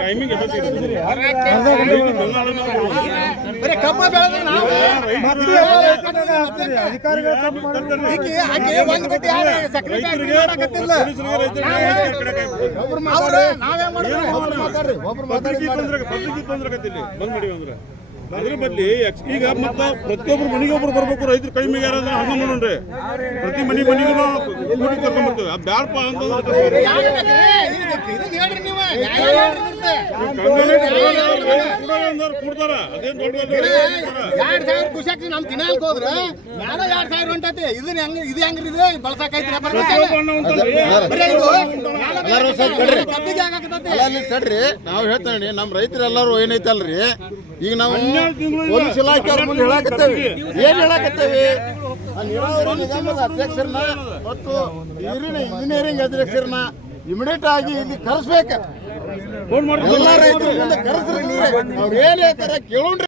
Timing ಅದ್ರ ಬದ್ಲಿ ಈಗ ಮತ್ತ ಪ್ರತಿಯೊಬ್ಬರು ಮನೆಗೊಬ್ರು ಬರ್ಬೇಕು, ರೈತರು ಕೈ ಮೇಲೆ ಯಾರಾದ್ರೆ ಹಂಗ ಮಾಡೋಣ್ರಿ. ಪ್ರತಿ ಮನಿಗೂ ಕೂಡಿ ಕರ್ಕೊಂಡ್ ಬರ್ತೇವೆ. ಬ್ಯಾಡಪ್ಪ ಅಂತಂದ್ರೆ ಕೊಡ್ತಾರ. ಅದೇನ್ ದೊಡ್ಡ ನಮ್ ತಿನ್ನಕ್ ಹೋದ್ರೆ 2,000 ಹೊಂಟತಿ. ಇದು ಹೆಂಗ್ರಿ ಬಳಸಾಕೈತ್ರಿ ತಡ್ರಿ. ನಾವ್ ಹೇಳ್ತೇನೆ ನಮ್ ರೈತರೆಲ್ಲರೂ ಏನೈತಲ್ರಿ, ಈಗ ನಾವು ಪೊಲೀಸ್ ಇಲಾಖೆ ಅವ್ರ ಮುಂದೆ ಹೇಳಾಕತ್ತೇವಿ. ಏನ್ ಹೇಳಾಕತ್ತೇವಿ? ನೀರಾವರಿ ನಿಗಮದ ಅಧ್ಯಕ್ಷರನ್ನ ಮತ್ತು ಇಂಜಿನಿಯರಿಂಗ್ ಅಧ್ಯಕ್ಷರನ್ನ ಇಮಿಡಿಯೇಟ್ ಆಗಿ ಇಲ್ಲಿ ಕರೆಸ್ಬೇಕು. ಎಲ್ಲ ರೈತರು ಮುಂದೆ ಕರೆಸ್ರಿ. ಅವ್ರು ಏನ್ ಹೇಳ್ತಾರ ಕೇಳೋಣ್ರಿ.